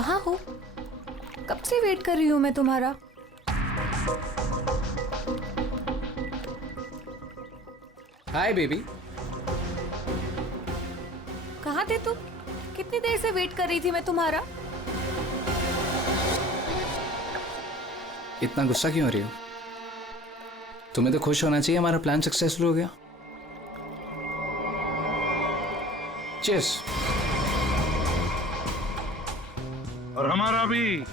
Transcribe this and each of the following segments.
कहाँ हो? कब से वेट कर रही हूँ मैं तुम्हारा। Hi baby. कहाँ थे तुम? कितनी देर से वेट कर रही थी मैं तुम्हारा। इतना गुस्सा क्यों हो रही हो? तुम्हें तो खुश होना चाहिए, हमारा प्लान सक्सेसफुल हो गया। चीयर्स। और हमारा भी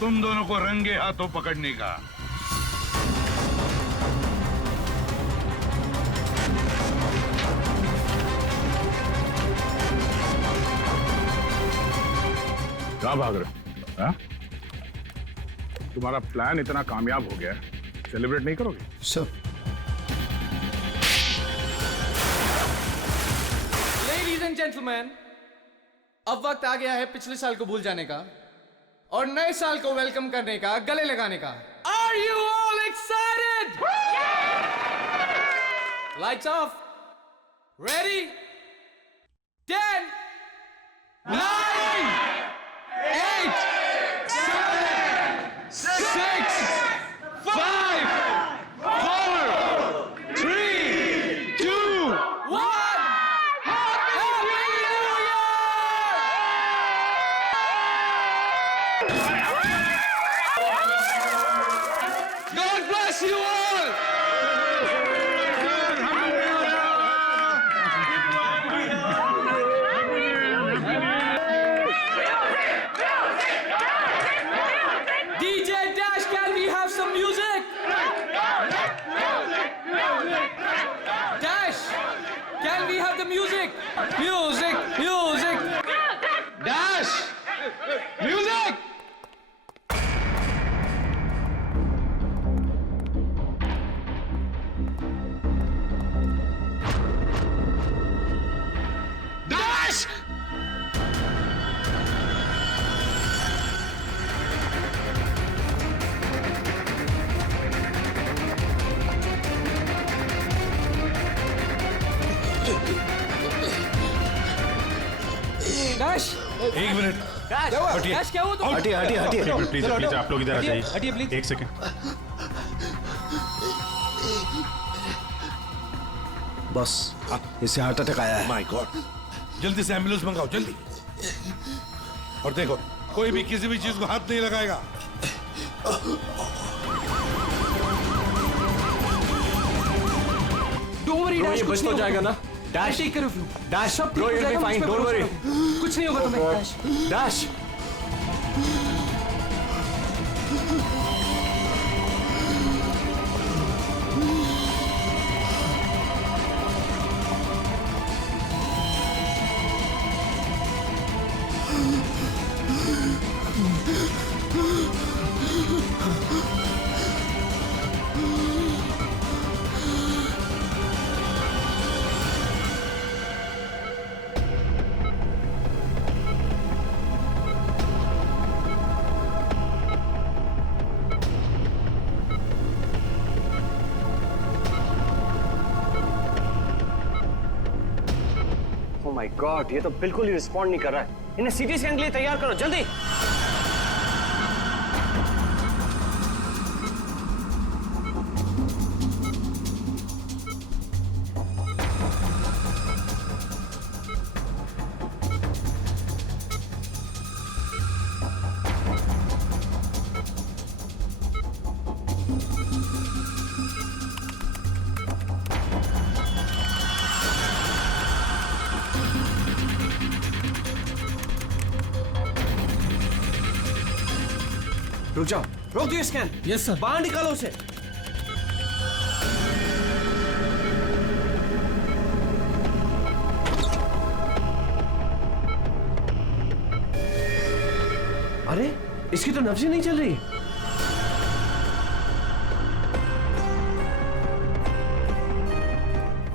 तुम दोनों को रंगे हाथों पकड़ने का। कहाँ भाग रहे हो? तुम्हारा प्लान इतना कामयाब हो गया, सेलिब्रेट नहीं करोगे? सर, लेडीज एंड जेंटलमैन, अब वक्त आ गया है पिछले साल को भूल जाने का और नए साल को वेलकम करने का, गले लगाने का। Are you all excited? Lights off, ready, 10, 9, 8, 7, 6, 5, 4, 3, 2, 1. Happy New Year! God bless you all! DJ Dash, can we have some music? Dash, can we have the music? Music, music. Dash, music. Dash. Dash. एक minute. Dash, क्या हुआ तुम? हटिए हटिए हटिए। Please please आप लोग इधर आ जाइए। हटिए प्लीज। एक सेकंड। बस इसे हार्ट अटैक आया है। माय गॉड, जल्दी से एम्बुलेंस मंगाओ, जल्दी। और देखो, कोई भी किसी भी चीज को हाथ नहीं लगाएगा। Don't worry, Dash, ये कुछ बच नहीं तो जाएगा होगा। ना? Dash Take care of you. Dash सब ठीक ब्रो, हो you'll be जाएगा, fine, मुझ पे don't भरोसा worry. रखो। कुछ नहीं होगा तुम्हें, Dash. Dash oh my God, ये तो बिल्कुल ही रिस्पॉन्ड नहीं कर रहा है। इन्हें सीटी स्कैन के लिए तैयार करो जल्दी। रुक जाओ, रोक दियो स्कैन। Yes, sir. बाहर निकालो उसे। अरे, इसकी तो नब्ज ही नहीं चल रही।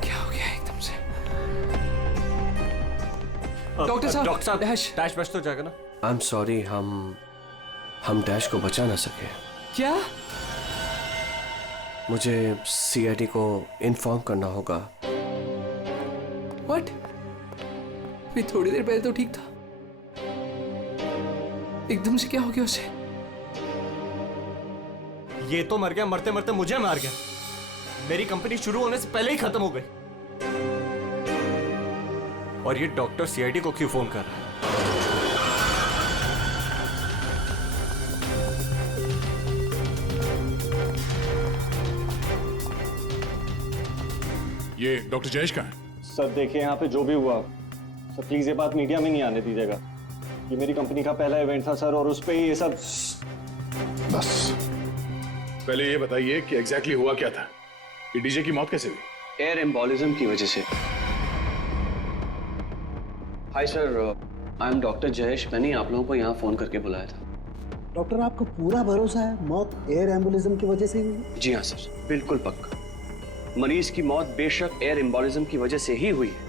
क्या हो गया एकदम से? डॉक्टर साहब, डैश बच तो जाएगा ना? आई एम सॉरी, हम डैश को बचा ना सके। क्या? मुझे सीआईडी को इन्फॉर्म करना होगा। व्हाट? भी थोड़ी देर पहले तो ठीक था। एकदम से क्या हो गया उसे? ये तो मर गया, मरते मरते मुझे मार गया। मेरी कंपनी शुरू होने से पहले ही खत्म हो गई। और ये डॉक्टर सीआईडी को क्यों फोन कर रहा है? ये डॉक्टर जयेश का है? सर देखिए यहाँ पे जो भी हुआ, सर प्लीज ये बात मीडिया में नहीं आने दीजिएगा। ये मेरी कंपनी का पहला इवेंट था सर, और उस पे ही ये सब। बस पहले ये बताइए कि एग्जैक्टली हुआ क्या था? ये डीजे की मौत कैसे हुई? एयर एम्बोलिज्म की वजह से। Hi sir, I am doctor Jayesh. मैंने आप लोगों को यहाँ फोन करके बुलाया था। डॉक्टर आपको पूरा भरोसा है मौत एयर एम्बुलिज्म की वजह से हुई? जी हाँ सर, बिल्कुल पक्का। मरीज की मौत बेशक एयर एम्बोलिज्म की वजह से ही हुई है।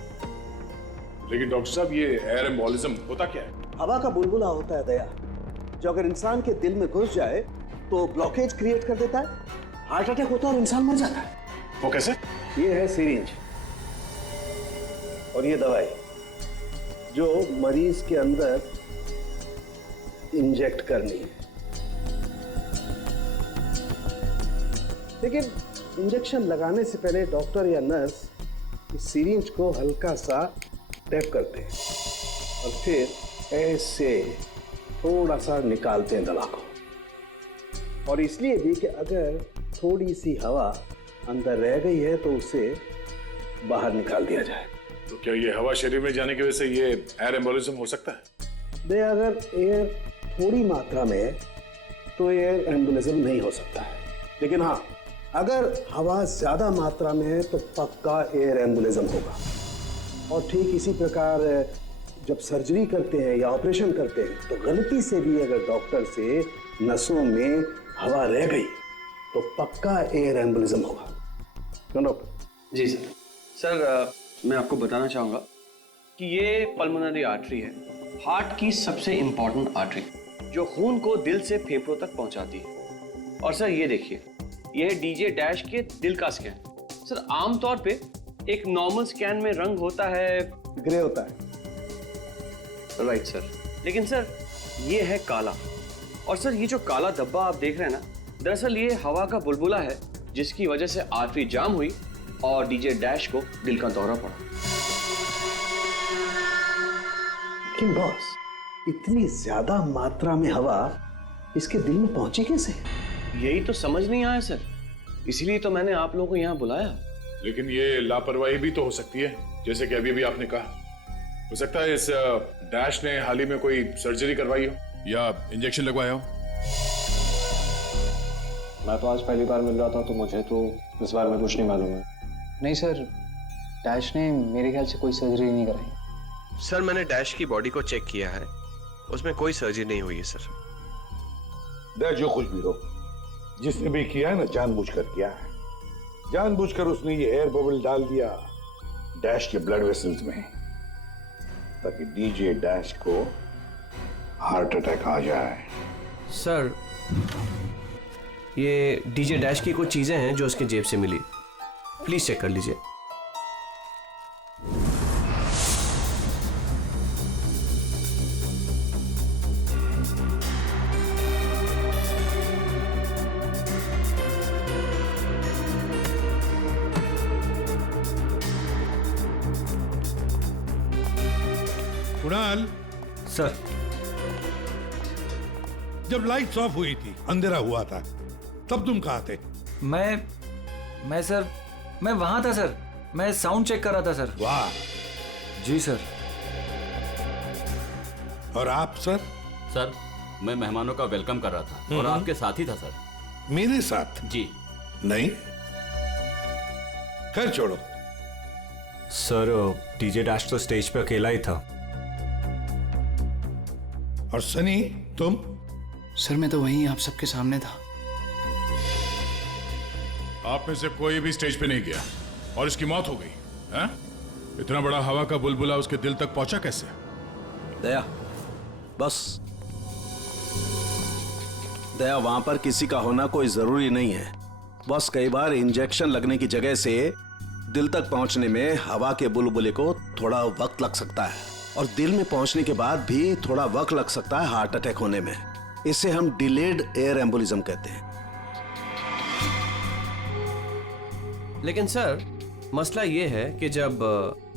लेकिन डॉक्टर साहब, ये एयर एम्बोलिज्म होता क्या है? हवा का बुलबुला होता है दया, जो अगर इंसान के दिल में घुस जाए तो ब्लॉकेज क्रिएट कर देता है, हार्ट अटैक होता है और इंसान मर जाता है। वो कैसे? ये है सिरिंज और ये दवाई जो मरीज के अंदर इंजेक्ट करनी है। लेकिन इंजेक्शन लगाने से पहले डॉक्टर या नर्स इस सिरिंज को हल्का सा टैप करते हैं और फिर ऐसे थोड़ा सा निकालते हैं दवा को। और इसलिए भी कि अगर थोड़ी सी हवा अंदर रह गई है तो उसे बाहर निकाल दिया जाए। तो क्या ये हवा शरीर में जाने की वजह से ये एयर एम्बोलिज्म हो सकता है? अगर एयर थोड़ी मात्रा में है तो एयर एम्बुलिज्म नहीं हो सकता है, लेकिन हाँ, अगर हवा ज्यादा मात्रा में है तो पक्का एयर एम्बुलिज्म होगा। और ठीक इसी प्रकार जब सर्जरी करते हैं या ऑपरेशन करते हैं तो गलती से भी अगर डॉक्टर से नसों में हवा रह गई तो पक्का एयर एम्बुलिज्म होगा। क्यों डॉक्टर? जी सर। सर मैं आपको बताना चाहूँगा कि ये पल्मोनरी आर्टरी है, हार्ट की सबसे इंपॉर्टेंट आर्टरी जो खून को दिल से फेफड़ों तक पहुंचाती है। और सर ये देखिए, ये है डीजे डैश के दिल का स्कैन। सर आमतौर पे एक नॉर्मल स्कैन में रंग होता है, ग्रे होता है। राइट सर, लेकिन सर ये है काला। और सर ये जो काला धब्बा आप देख रहे हैं ना, दरअसल ये हवा का बुलबुला है जिसकी वजह से आर्टरी जाम हुई और डीजे डैश को दिल का दौरा पड़ा। लेकिन बॉस, इतनी ज्यादा मात्रा में हवा इसके दिल में पहुंची कैसे? यही तो समझ नहीं आया सर, इसीलिए तो मैंने आप लोगों को यहाँ बुलाया। लेकिन ये लापरवाही भी तो हो सकती है, जैसे कि अभी आपने कहा। हो सकता है इस डैश ने हाल ही में कोई सर्जरी करवाई हो या इंजेक्शन लगवाया हो। मैं तो आज पहली बार मिल रहा था तो मुझे तो इस बारे में कुछ नहीं मालूम है। नहीं सर, डैश ने मेरे ख्याल से कोई सर्जरी नहीं कराई। सर मैंने डैश की बॉडी को चेक किया है, उसमें कोई सर्जरी नहीं हुई है सर। जो कुछ भी हो, जिसने भी किया है ना, जानबूझकर किया है। जानबूझकर उसने ये एयर बबल डाल दिया डैश के ब्लड वेसल्स में, ताकि डीजे डैश को हार्ट अटैक आ जाए। सर ये डीजे डैश की कुछ चीजें हैं जो उसके जेब से मिली, प्लीज चेक कर लीजिए। कुणाल, सर जब लाइट्स ऑफ हुई थी, अंधेरा हुआ था, तब तुम कहाँ थे? मैं सर, मैं वहां था सर, मैं साउंड चेक कर रहा था सर। वाह। जी सर। और आप सर? सर मैं मेहमानों का वेलकम कर रहा था और आपके साथ ही था सर। मेरे साथ? जी नहीं, खैर छोड़ो। सर डीजे डैश तो स्टेज पे अकेला ही था। और सनी, तुम? सर मैं तो वहीं आप सबके सामने था। आप में से कोई भी स्टेज पे नहीं गया और इसकी मौत हो गई है? इतना बड़ा हवा का बुलबुला उसके दिल तक पहुंचा कैसे? दया, बस दया, वहां पर किसी का होना कोई जरूरी नहीं है। बस कई बार इंजेक्शन लगने की जगह से दिल तक पहुंचने में हवा के बुलबुले को थोड़ा वक्त लग सकता है। और दिल में पहुंचने के बाद भी थोड़ा वक्त लग सकता है हार्ट अटैक होने में। इसे हम डिलेड एयर एम्बोलिज्म कहते हैं। लेकिन सर, मसला ये है कि जब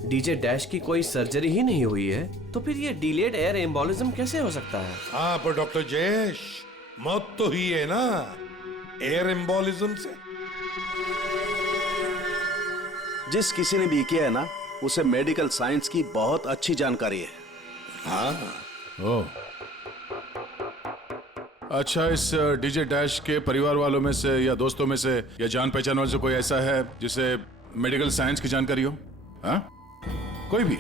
डीजे डैश की कोई सर्जरी ही नहीं हुई है तो फिर ये डिलेड एयर एम्बोलिज्म कैसे हो सकता है? हाँ, पर डॉक्टर जयेश, मौत तो हुई है ना एयर एम्बोलिज्म से। जिस किसी ने भी किया है ना, उसे मेडिकल साइंस की बहुत अच्छी जानकारी है। हाँ। ओह, अच्छा, इस डीजे डैश के परिवार वालों में से या दोस्तों में से या जान पहचान वालों से कोई ऐसा है जिसे मेडिकल साइंस की जानकारी हो? हाँ, कोई भी?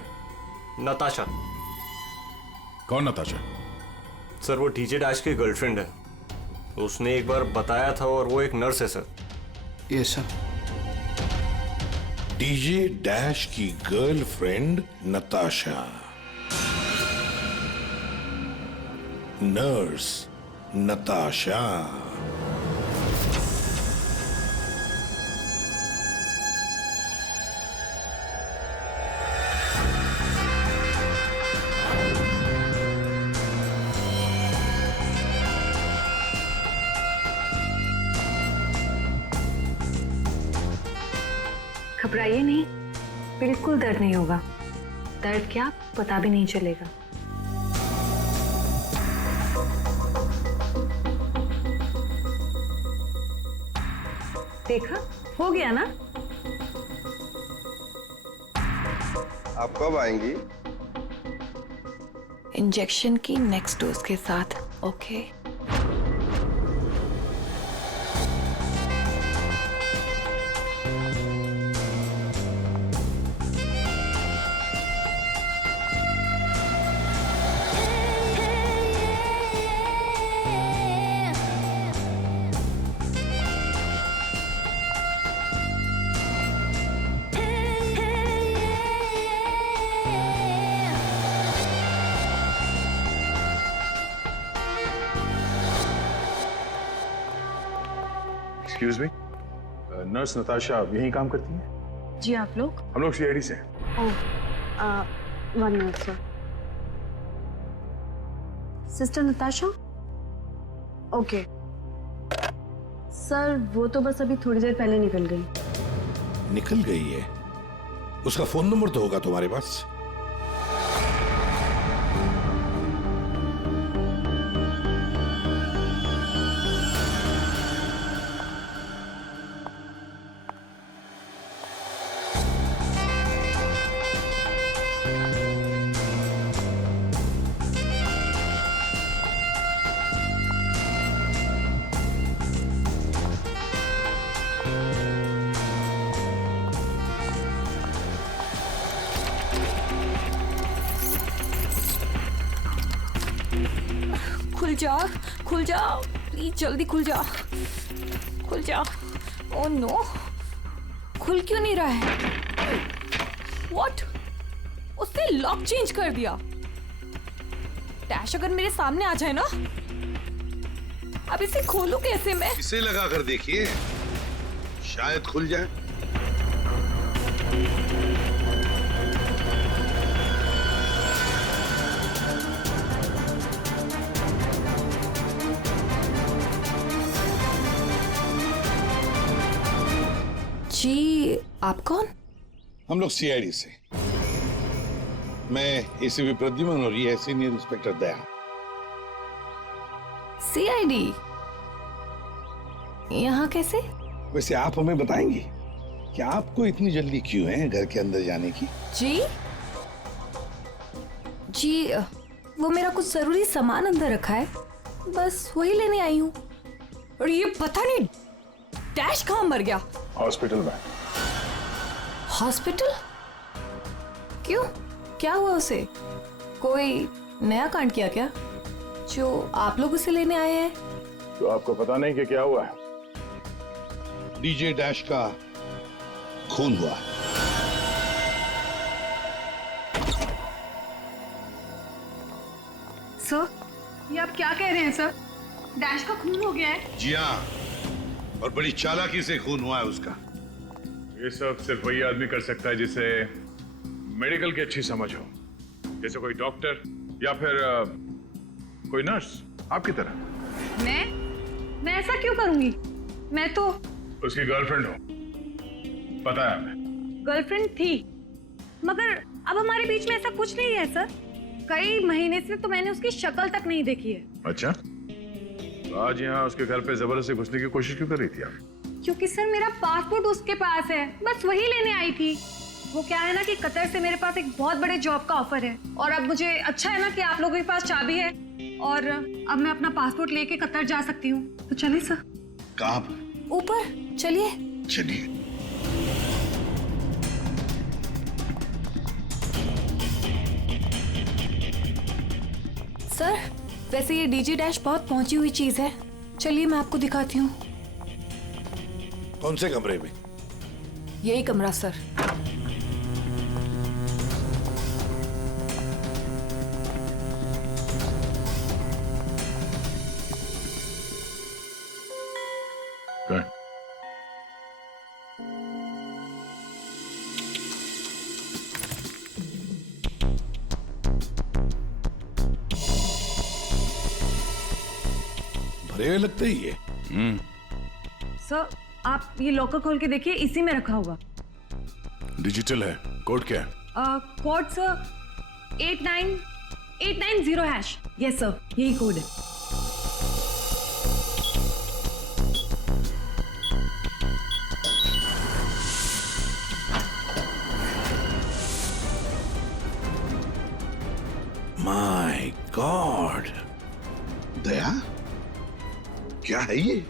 नताशा। कौन नताशा? सर, वो डीजे डैश की गर्लफ्रेंड है। उसने एक बार बताया था और वो एक नर्स है sir. Yes sir. DJ dash की गर्लफ्रेंड नताशा, नर्स नताशा। घबराइए नहीं, बिल्कुल दर्द नहीं होगा। दर्द क्या, पता भी नहीं चलेगा। देखा, हो गया ना? आप कब आएंगी? इंजेक्शन की नेक्स्ट डोज के साथ। Okay. Excuse me, nurse Natasha यहीं काम करती है? जी, आप लोग? हम लोग सीआईडी से। One minute sir. Sister Natasha? Okay sir, वो तो बस अभी थोड़ी देर पहले निकल गई। निकल गई है? उसका फोन नंबर तो होगा तुम्हारे पास? खुल जा प्लीज, जल्दी खुल जा, खुल जा। ओह नो, खुल क्यों नहीं रहा है? व्हाट? उसने लॉक चेंज कर दिया। डैश अगर मेरे सामने आ जाए ना, अब इसे खोलूं कैसे मैं? इसे लगा कर देखिए, शायद खुल जाए। जी, आप कौन? हम लोग सीआईडी से। मैं एसीपी प्रद्युमन और ये है सीनियर इंस्पेक्टर दया। सीआईडी यहाँ कैसे? वैसे आप हमें बताएंगी कि आपको इतनी जल्दी क्यों है घर के अंदर जाने की? जी, वो मेरा कुछ जरूरी सामान अंदर रखा है, बस वही लेने आई हूँ। और ये पता नहीं डैश कहाँ मर गया? हॉस्पिटल में। हॉस्पिटल? क्यों, क्या हुआ उसे? कोई नया कांड किया क्या जो आप लोग उसे लेने आए हैं? तो आपको पता नहीं कि क्या हुआ है? डीजे डैश का खून हुआ। सर, ये आप क्या कह रहे हैं सर? डैश का खून हो गया है? जी हाँ, और बड़ी चालाकी से खून हुआ है उसका। ये सब सिर्फ वही आदमी कर सकता है जिसे मेडिकल की अच्छी समझ हो। जैसे कोई डॉक्टर या फिर कोई नर्स आपकी तरह। मैं ऐसा क्यों करूंगी? मैं तो उसकी गर्लफ्रेंड हो, पता है हमें। गर्लफ्रेंड थी, मगर अब हमारे बीच में ऐसा कुछ नहीं है सर। कई महीने से तो मैंने उसकी शक्ल तक नहीं देखी है। अच्छा, तो आज यहाँ उसके घर पे जबरदस्ती घुसने की कोशिश क्यों कर रही थी आप? क्योंकि सर मेरा पासपोर्ट उसके पास है, बस वही लेने आई थी। वो क्या है ना कि कतर से मेरे पास एक बहुत बड़े जॉब का ऑफर है, और अब मुझे अच्छा है ना कि आप लोगों के पास चाबी है, और अब मैं अपना पासपोर्ट लेके कतर जा सकती हूँ। तो चलिए सर। कहाँ पर? ऊपर चलिए। चलिए। सर वैसे ये डीजी डैश बहुत पहुंची हुई चीज है, चलिए मैं आपको दिखाती हूँ। कौन से कमरे में? यही कमरा सर। भरे हुए लगते ही ये। सर आप ये लॉकर खोल के देखिए, इसी में रखा होगा। डिजिटल है, कोड क्या है? Code sir 89890#। यस सर, यही कोड है। माय गॉड, दया क्या है ये?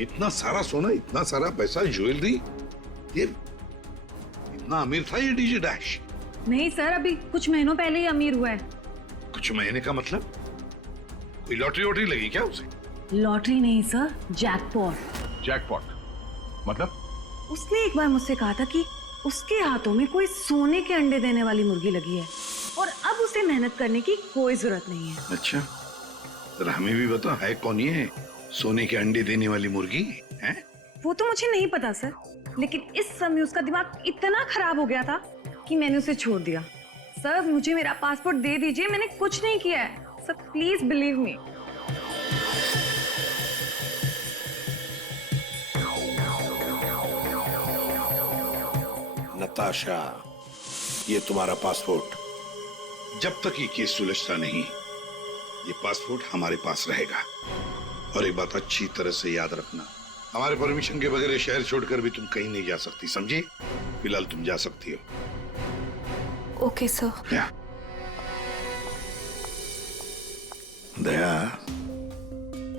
इतना सारा सोना, इतना सारा पैसा, ज्वेलरी, ये इतना अमीर था ये डीजे डैश? नहीं सर, अभी कुछ महीनों पहले ही अमीर हुआ है। कुछ महीने का मतलब? कोई लॉटरी वॉटरी लगी क्या उसे? लॉटरी नहीं सर, जैकपॉट। जैकपॉट मतलब? उसने एक बार मुझसे कहा था कि उसके हाथों में कोई सोने के अंडे देने वाली मुर्गी लगी है, और अब उसे मेहनत करने की कोई जरूरत नहीं है। अच्छा, जरा हमें भी बता, है कौन ये सोने के अंडे देने वाली मुर्गी है? वो तो मुझे नहीं पता सर, लेकिन इस समय उसका दिमाग इतना खराब हो गया था कि मैंने उसे छोड़ दिया। सर मुझे मेरा पासपोर्ट दे दीजिए, मैंने कुछ नहीं किया है sir, please believe me. Natasha, ये तुम्हारा पासपोर्ट, जब तक ये केस सुलझता नहीं, ये पासपोर्ट हमारे पास रहेगा। और एक बात अच्छी तरह से याद रखना, हमारे परमिशन के बगैर शहर छोड़कर भी तुम कहीं नहीं जा सकती, समझी? फिलहाल तुम जा सकती हो। Okay sir. दया,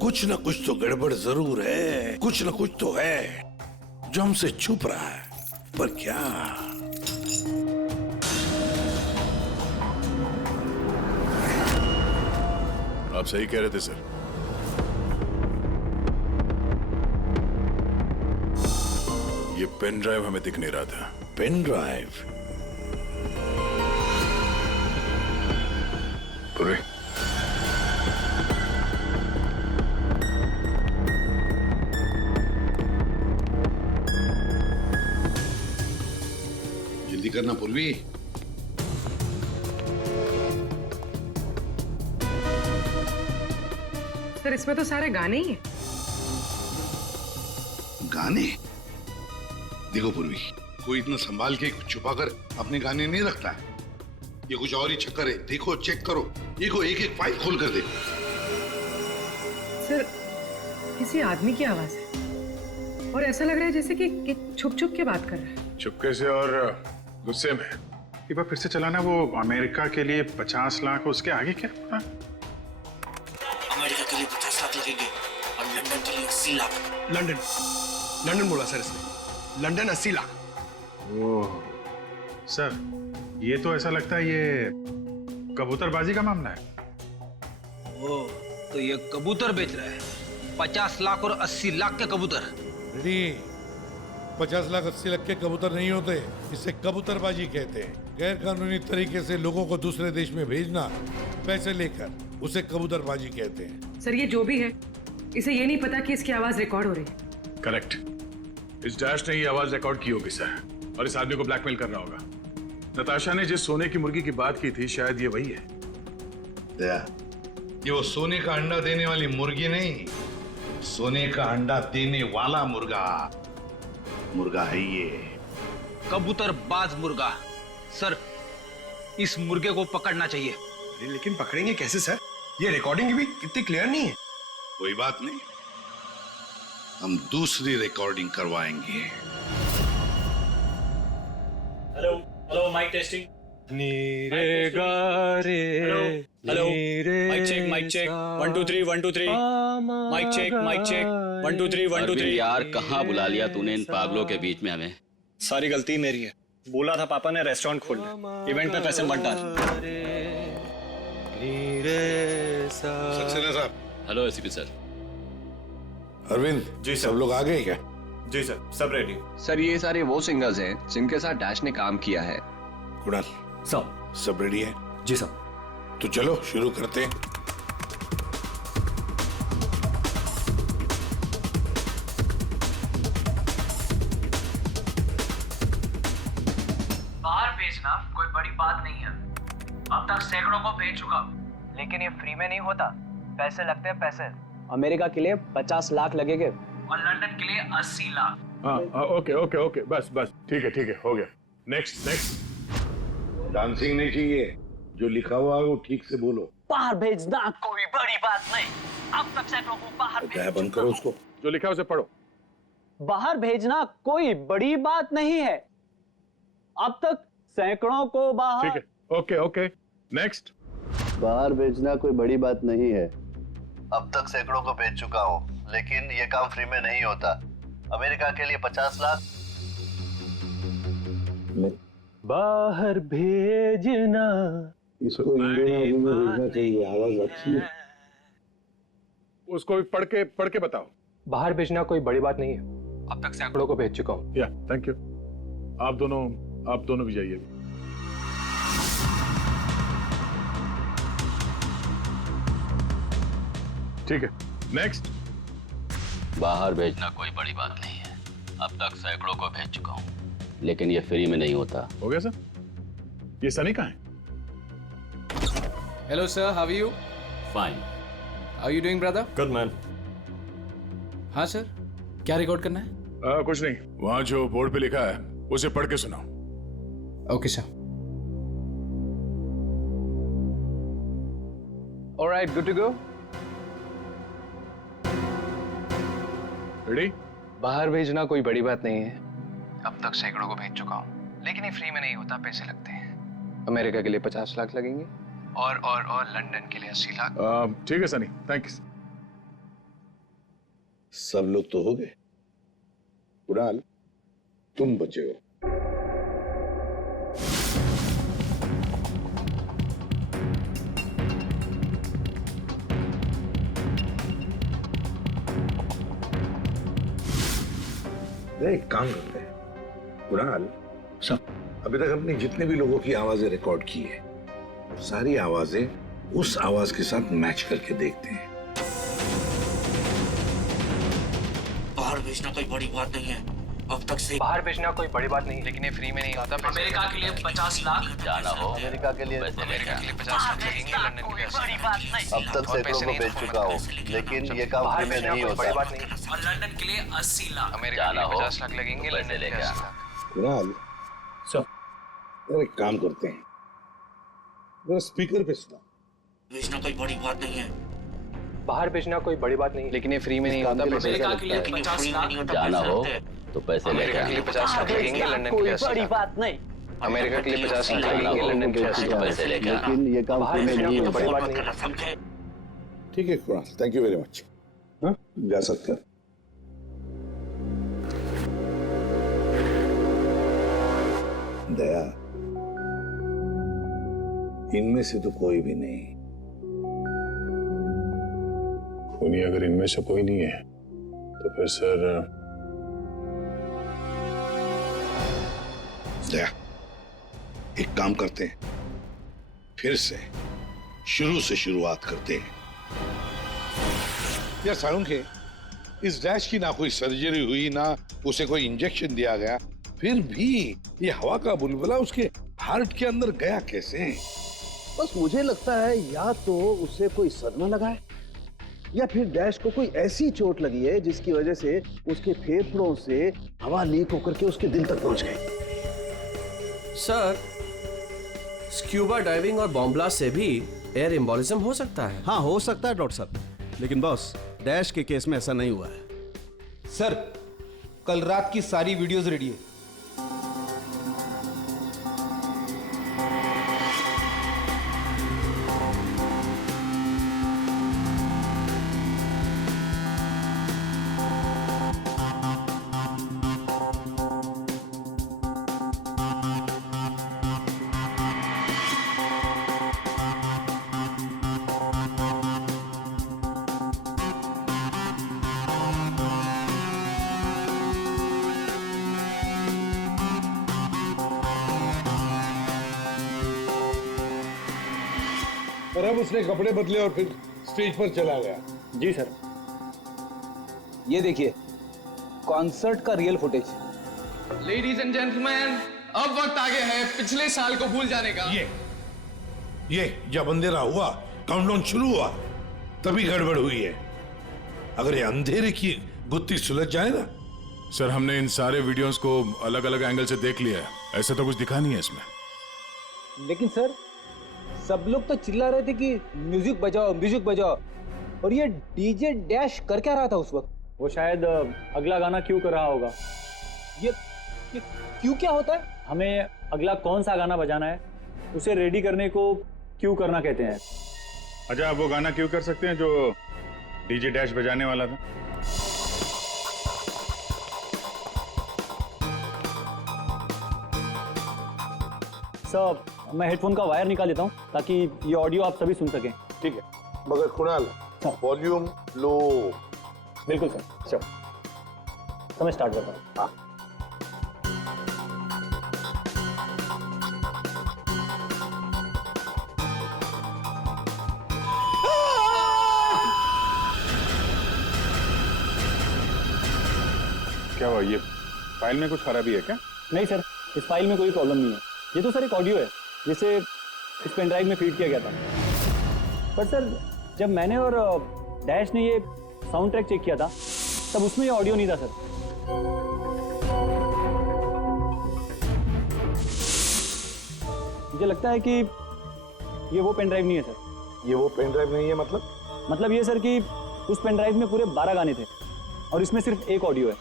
कुछ ना कुछ तो गड़बड़ जरूर है, कुछ ना कुछ तो है जो हमसे छुप रहा है, पर क्या? आप सही कह रहे थे सर। ये पेन ड्राइव हमें दिख नहीं रहा था। Pen drive? पूरे जल्दी करना पूर्वी। सर इसमें तो सारे गाने ही हैं। गाने? देखो पूर्वी, कोई इतना संभाल के छुपाकर अपने गाने नहीं रखता है। ये कुछ और ही चक्कर है, देखो, चेक करो, देखो, एक एक फाइल खोल कर देखो। सर किसी आदमी की आवाज है, और ऐसा लग रहा है जैसे कि छुप छुप के बात कर रहा है। चुपके से और गुस्से में। एक बार फिर से चलाना, वो अमेरिका के लिए 50 लाख, उसके आगे क्या? अमेरिका के लिए 50 लाख लगेंगे और लंदन के लिए 80 लाख। लंदन बोला सर इसने, लंदन 80 लाख। ओह सर, ये तो ऐसा लगता है ये कबूतरबाजी का मामला है। ओ, तो ये कबूतर बेच रहा है, 50 लाख और 80 लाख के कबूतर। रेडी, 50 लाख 80 लाख के कबूतर नहीं होते, इसे कबूतरबाजी कहते हैं। गैर कानूनी तरीके से लोगों को दूसरे देश में भेजना पैसे लेकर, उसे कबूतरबाजी कहते हैं। सर ये जो भी है, इसे ये नहीं पता कि इसकी आवाज रिकॉर्ड हो रही है। करेक्ट, इस डैश ने ये आवाज रिकॉर्ड की होगी सर, और इस आदमी को ब्लैकमेल कर रहा होगा। नताशा ने जिस सोने की मुर्गी की बात की थी शायद ये वही है। दया, ये वो सोने का अंडा देने वाली मुर्गी नहीं, सोने का अंडा देने वाला मुर्गा है ये। कबूतरबाज मुर्गा। सर, इस मुर्गे को पकड़ना चाहिए। अरे लेकिन पकड़ेंगे कैसे सर? ये रिकॉर्डिंग भी कितनी क्लियर नहीं है। कोई बात नहीं, हम दूसरी रिकॉर्डिंग करवाएंगे। Hello hello, mic testing. नीरे गारे, hello, mic check 1 2 3 1 2 3। Mic check 1 2 3 1 2 3। यार कहाँ बुला लिया तूने इन पागलों के बीच में हमें? सारी गलती मेरी है। बोला था पापा ने रेस्टोरेंट खोलना, इवेंट पे पैसे मत डाल। सक्सेना साहब। Hello ACP sir. Arvind ji sir. सब लोग आ गए क्या? जी सर, सब रेडी। सर ये सारे वो सिंगर्स हैं जिनके साथ डैश ने काम किया है। कुणाल, सब रेडी है? जी सर। तो चलो शुरू करते हैं। बाहर भेजना कोई बड़ी बात नहीं है। अब तक सैकड़ों को भेज चुका, लेकिन ये फ्री में नहीं होता। पैसे लगते हैं पैसे। अमेरिका के लिए 50 लाख लगेंगे और लंदन के लिए 80 लाख। हाँ ओके ओके ओके, बस बस ठीक है हो गया। Next next. डांसिंग नहीं चाहिए, जो लिखा हुआ है वो ठीक से बोलो। बाहर भेजना कोई बड़ी बात नहीं। अब तक सैकड़ों को बाहर क्या बंद करो उसको। जो लिखा है उसे पढ़ो। बाहर भेजना कोई बड़ी बात नहीं है। अब तक सैकड़ों को बाहर। ठीक है, ओके ओके नेक्स्ट। बाहर भेजना कोई बड़ी बात नहीं है। अब तक सैकड़ों को भेज चुका हूँ, लेकिन ये काम फ्री में नहीं होता। अमेरिका के लिए 50 लाख। बाहर भेजना। इसको इंडियन में भेजना चाहिए, आवाज अच्छी है। उसको भी पढ़ के बताओ। बाहर भेजना कोई बड़ी बात नहीं है। अब तक सैकड़ों को भेज चुका हूँ। या थैंक यू। आप दोनों भी जाइए। ठीक है नेक्स्ट। बाहर भेजना कोई बड़ी बात नहीं है। अब तक सैकड़ों को भेज चुका हूँ, लेकिन ये फ्री में नहीं होता। हो गया सर। ये सनी कहाँ है? Hello sir, how are you? Fine. How you doing brother? Good man. हाँ सर, क्या रिकॉर्ड करना है? कुछ नहीं, वहां जो बोर्ड पे लिखा है उसे पढ़ के सुनाओ। Okay sir. Alright, good to go. Ready? बाहर भेजना कोई बड़ी बात नहीं है। अब तक सैकड़ों को भेज चुका हूँ, लेकिन ये फ्री में नहीं होता। पैसे लगते हैं। अमेरिका के लिए 50 लाख लगेंगे और लंदन के लिए 80 लाख। ठीक है सनी, थैंक्स। सब लोग तो हो गए। कुणाल, तुम बचे हो। एक काम करते हैं कुणाल, अभी तक हमने जितने भी लोगों की आवाजें रिकॉर्ड की है, सारी आवाजें उस आवाज के साथ मैच करके देखते हैं। बाहर भेजना कोई बड़ी बात नहीं है। अब तक से बाहर भेजना कोई बड़ी बात नहीं, लेकिन ये फ्री में नहीं होता। अमेरिका के लिए 50 लाख। जाना हो अमेरिका के लिए 50 लाख लगेंगे। लंदन के लिए 80 लाख। अब तक सैकड़ों को भेज चुका हूँ, लेकिन ये काम फ्री में नहीं होता। बड़ी बात नहीं। और लंदन के लिए 80 लाख। अमेरिका के लिए 50 लाख लगेंगे। लंदन के लिए 80 लाख। कुणाल, एक काम करते हैं, जरा स्पीकर पे सुना। भेजना कोई बड़ी बात नहीं है। बाहर भेजना कोई बड़ी बात नहीं, लेकिन ये फ्री में नहीं होता। अमेरिका के लिए 50 लाख। जाना हो तो पैसे अमेरिका के लिए 50 लाख लगेंगे। लंदन के लिए 80 लाख। बात नहीं। अमेरिका के लिए 50 लाख लगेंगे। लंदन के लिए 80 लाख। पैसे लेके आना। लेकिन ये काम बाहर फ्री में भेजना नहीं कोई होता। बड़ी बात नहीं। समझे? ठीक है Kunal, thank you very much. हाँ, जा सकते हैं। दया, इनमें से तो कोई भी नहीं। खूनी अगर इनमें से कोई नहीं है तो फिर सर दया, एक काम करते हैं, फिर से शुरू से शुरुआत करते हैं। यार सालुंखे, इस डैश की ना कोई सर्जरी हुई, ना उसे कोई इंजेक्शन दिया गया, फिर भी ये हवा का बुलबुला उसके हार्ट के अंदर गया कैसे? बस मुझे लगता है या तो उसे कोई सदमा लगा है या फिर डैश को कोई ऐसी चोट लगी है जिसकी वजह से उसके फेफड़ों से हवा लीक होकर के उसके दिल तक पहुंच गई। सर, स्क्यूबा डाइविंग और बॉम्ब ब्लास्ट से भी एयर एम्बोलिज्म हो सकता है। हाँ, हो सकता है डॉक्टर साहब, लेकिन बॉस डैश के केस में ऐसा नहीं हुआ है। सर, कल रात की सारी वीडियोस रेडी है। और अब उसने कपड़े बदले और फिर स्टेज पर चला गया। जी सर, ये देखिए कॉन्सर्ट का real footage. Ladies and gentleman, अब वक्त आ गया है पिछले साल को भूल जाने का। ये जब अंधेरा हुआ, काउंटडाउन शुरू हुआ, तभी गड़बड़ हुई है। अगर ये अंधेरे की गुत्थी सुलझ जाए ना। सर, हमने इन सारे वीडियोस को अलग अलग एंगल से देख लिया है, ऐसा तो कुछ दिखा नहीं है इसमें। लेकिन सर, सब लोग तो चिल्ला रहे थे कि म्यूजिक बजाओ म्यूजिक बजाओ, और ये डीजे डैश कर क्या रहा था उस वक्त? वो शायद अगला गाना क्यों कर रहा होगा। ये क्यों क्या होता है? हमें अगला कौन सा गाना बजाना है उसे रेडी करने को क्यों करना कहते हैं। अच्छा, आप वो गाना क्यों कर सकते हैं जो डीजे डैश बजाने वाला था? सर, मैं हेडफोन का वायर निकाल देता हूँ ताकि ये ऑडियो आप सभी सुन सकें। ठीक है, मगर कुणाल वॉल्यूम लो। बिल्कुल सर, चलो समय स्टार्ट करता हूँ। हाँ। क्या हुआ? ये फाइल में कुछ खराबी है क्या? नहीं सर, इस फाइल में कोई प्रॉब्लम नहीं है। ये तो सर एक ऑडियो है जिसे इस पेन ड्राइव में फीड किया गया था। पर सर, जब मैंने और डैश ने ये साउंड ट्रैक चेक किया था तब उसमें ये ऑडियो नहीं था सर। मुझे लगता है कि ये वो पेन ड्राइव नहीं है सर। ये वो पेन ड्राइव नहीं है मतलब ये सर कि उस पेन ड्राइव में पूरे 12 गाने थे और इसमें सिर्फ एक ऑडियो है।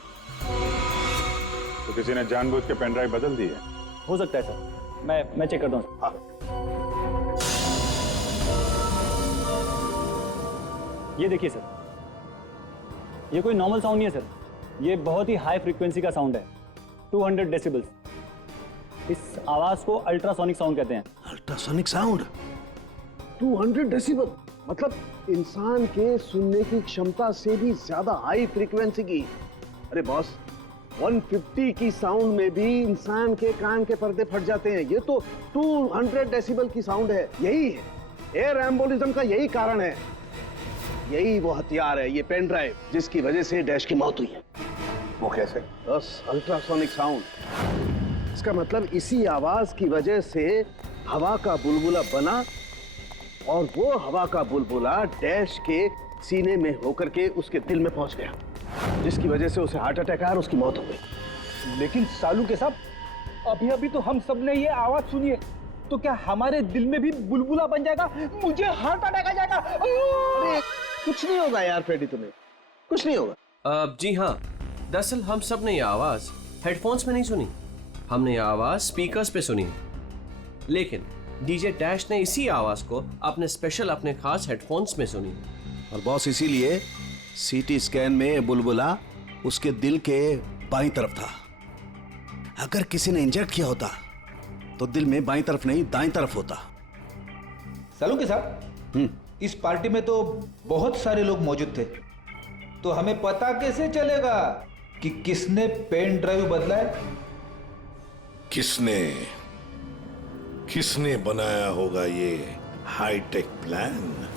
तो किसी ने जानबूझ के पेन ड्राइव बदल दी है? हो सकता है सर, मैं चेक करता हूँ। हाँ। ये देखिए सर, ये कोई नॉर्मल साउंड नहीं है सर, ये बहुत ही हाई फ्रीक्वेंसी का साउंड है, 200 डेसिबल्स। इस आवाज को अल्ट्रासोनिक साउंड कहते हैं। अल्ट्रासोनिक साउंड 200 डेसिबल, मतलब इंसान के सुनने की क्षमता से भी ज्यादा हाई फ्रीक्वेंसी की। अरे बॉस, 150 की साउंड में भी इंसान के कान के पर्दे फट जाते हैं। ये तो 200 डेसिबल की साउंड है। यही है एयर एम्बोलिज्म का, यही कारण है, यही वो हथियार है, ये पेन ड्राइव जिसकी वजह से डैश की मौत हुई है। वो कैसे? बस अल्ट्रासोनिक साउंड। इसका मतलब इसी आवाज की वजह से हवा का बुलबुला बना और वो हवा का बुलबुला डैश के सीने में होकर के उसके दिल में पहुंच गया, जिसकी वजह से उसे हार्ट अटैक आया और उसकी मौत हो गई। लेकिन सालू के साहब, अभी अभी तो हम सब ने ये आवाज सुनी है, तो क्या हमारे दिल में भी बुलबुला बन जाएगा? मुझे हार्ट अटैक आ जाएगा। अरे कुछ नहीं होगा यार फ्रेडी, तुम्हें कुछ नहीं होगा। जी हाँ, दरअसल हम सब ने ये आवाज हेडफोन्स में नहीं सुनी, हमने ये आवाज स्पीकर्स पे सुनी। लेकिन डीजे डैश ने इसी आवाज को अपने खास हेडफोन्स में सुनी। और बॉस, इसीलिए सीटी स्कैन में बुलबुला उसके दिल के बाईं तरफ था। अगर किसी ने इंजेक्ट किया होता तो दिल में बाईं तरफ नहीं दाईं तरफ होता। सालू के साहब, इस पार्टी में तो बहुत सारे लोग मौजूद थे, तो हमें पता कैसे चलेगा कि किसने पेन ड्राइव बदला है? किसने बनाया होगा ये हाईटेक प्लान?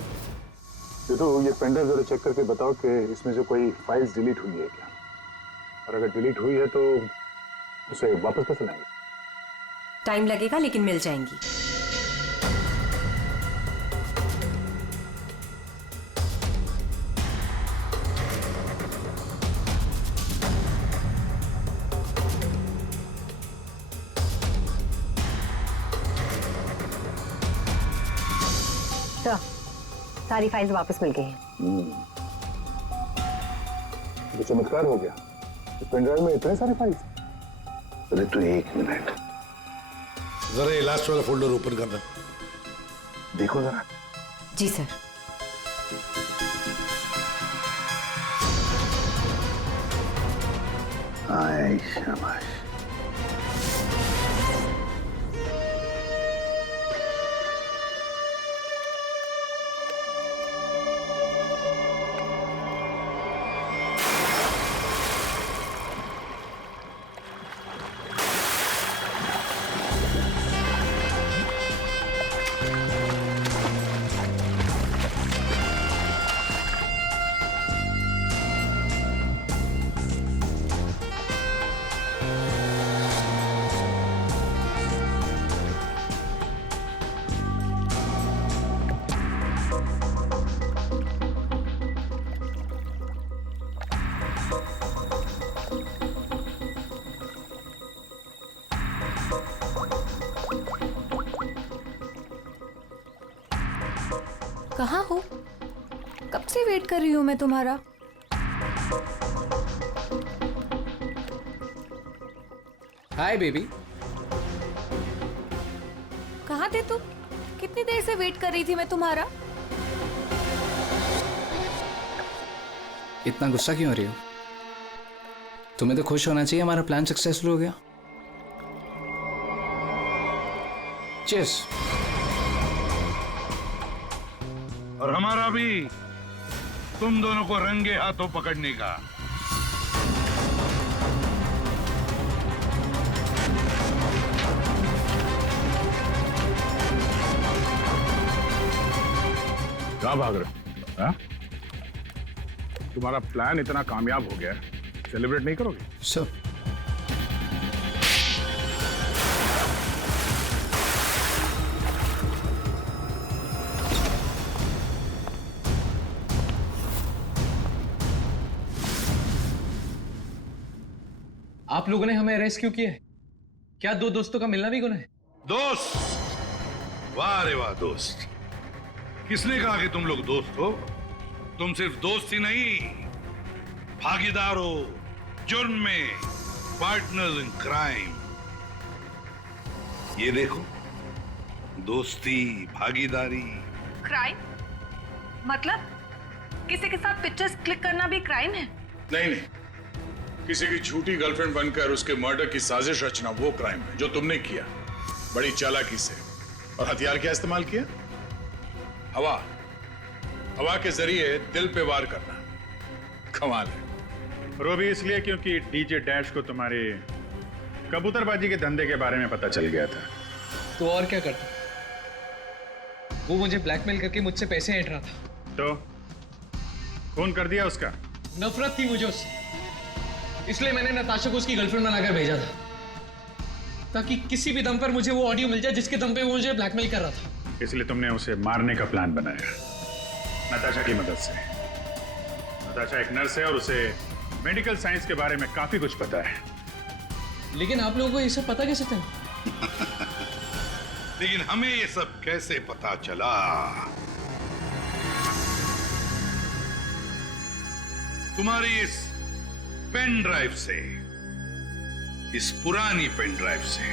तो ये पेन ड्राइव जरा चेक करके बताओ कि इसमें से कोई फाइल्स डिलीट हुई है क्या, और अगर डिलीट हुई है तो उसे वापस कैसे लाएंगे? टाइम लगेगा लेकिन मिल जाएंगी। सर, सारी फाइल्स वापस मिल गई हैं। तो चमत्कार हो गया। इस पेनड्राइव में इतने सारे फाइल्स। अरे तू 1 मिनट जरा ये लास्ट वाला फोल्डर ओपन करना। देखो जरा। जी सर। आए शाबाश। कहाँ हो? कब से वेट कर रही हूँ मैं तुम्हारा। Hi baby. कहाँ थे तुम? कितनी देर से वेट कर रही थी मैं तुम्हारा। इतना गुस्सा क्यों हो रही हो? तुम्हें तो खुश होना चाहिए, हमारा प्लान सक्सेसफुल हो गया। चीयर्स। और हमारा भी तुम दोनों को रंगे हाथों पकड़ने का। कहाँ भाग रहे हो? तुम्हारा प्लान इतना कामयाब हो गया, सेलिब्रेट नहीं करोगे? सर आप लोगों ने हमें अरेस्ट क्यों किया है? क्या दो दोस्तों का मिलना भी गुनाह है? दोस्त? वाह रे वाह दोस्त। किसने कहा कि तुम लोग दोस्त हो? तुम सिर्फ दोस्त ही नहीं, भागीदार हो जुर्म में, पार्टनर्स इन क्राइम। ये देखो, दोस्ती, भागीदारी। क्राइम? मतलब किसी के साथ पिक्चर्स क्लिक करना भी क्राइम है? नहीं नहीं, किसी की झूठी गर्लफ्रेंड बनकर उसके मर्डर की साजिश रचना वो क्राइम है जो तुमने किया, बड़ी चालाकी से। और हथियार क्या इस्तेमाल किया? हवा। हवा के जरिए दिल पे वार करना। कमाल है। और वो भी इसलिए क्योंकि डीजे डैश को तुम्हारे कबूतरबाजी के धंधे के बारे में पता चल गया था। तो और क्या करता? वो मुझे ब्लैकमेल करके मुझसे पैसे ऐंठ रहा था। तो खून कर दिया उसका? नफरत थी मुझे उससे, इसलिए मैंने नताशा को उसकी गर्लफ्रेंड बनाकर भेजा था, ताकि किसी भी दम पर मुझे वो ऑडियो मिल जाए जिसके दम पे वो मुझे ब्लैकमेल कर रहा था। इसलिए तुमने उसे मारने का प्लान बनाया नताशा की मदद से। नताशा एक नर्स है और उसे मेडिकल साइंस के बारे में काफी कुछ पता है। लेकिन आप लोगों को ये सब पता कैसे था? लेकिन हमें ये सब कैसे पता चला? तुम्हारी इस पेन ड्राइव से, इस पुरानी पेन ड्राइव से।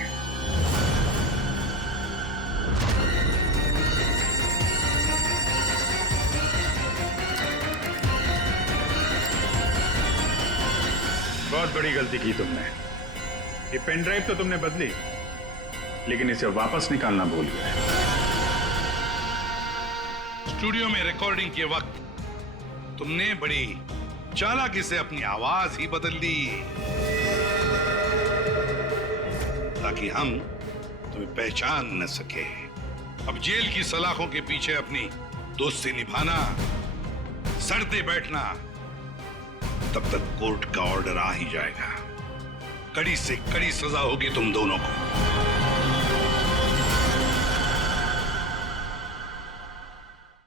बहुत बड़ी गलती की तुमने। ये पेन ड्राइव तो तुमने बदली, लेकिन इसे वापस निकालना भूल गए। स्टूडियो में रिकॉर्डिंग के वक्त तुमने बड़ी चालाकी से अपनी आवाज ही बदल दी, ताकि हम तुम्हें पहचान न सके। अब जेल की सलाखों के पीछे अपनी दोस्ती निभाना, सड़ते बैठना, तब तक कोर्ट का ऑर्डर आ ही जाएगा। कड़ी से कड़ी सजा होगी तुम दोनों को।